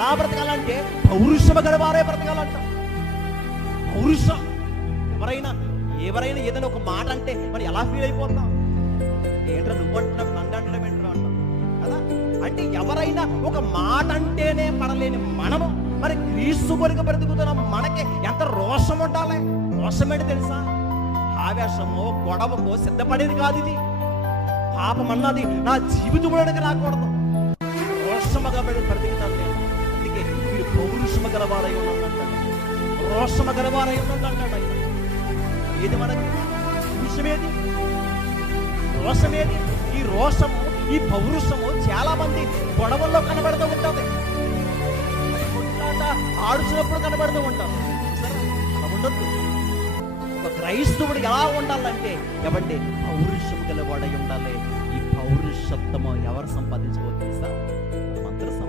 ఎలా బ్రతకాలంటే పౌరుషము గలవారే బ్రతకాలంట. పౌరుషం. ఎవరైనా ఏదైనా ఒక మాట అంటే మరి ఎలా ఫీల్ అయిపోతాం? ఏంట్రా నువ్వు అంటున్నావు, నన్ను అంటడం ఏంట్రా అంటాం కదా. అంటే ఎవరైనా ఒక మాట అంటేనే పడలేని మనము మరి క్రీస్తు కొరకు బ్రతుకుతున్న మనకి ఎంత రోషం ఉండాలి. రోషం ఏంటి తెలుసా? ఆవేశమో గొడవకో సిద్ధపడేది కాదు ఇది. పాపం అన్నది నా జీవితంలోనికి రాకూడదు. రోషముగా బ్రతుకుతాను నేను. అందుకే మీరు పౌరుషము గలవారై ఉన్నదంటాడు, రోషము గలవారై ఉన్నదంటాడు ఆయన. ఏది మనకి పురుషమేది, రోషమేది? ఈ రోషము, ఈ పౌరుషము చాలా మంది గొడవల్లో కనబడుతూ ఉంటుంది, ఆడుచున్నప్పుడు కనబడుతూ ఉంటాం. అలా ఉండొద్దు. ఒక క్రైస్తవుడు ఎలా ఉండాలంటే ఏమంటే పౌరుషం గలవాడై ఉండాలి. ఈ పౌరుషత్వము ఎవరు సంపాదించాలి?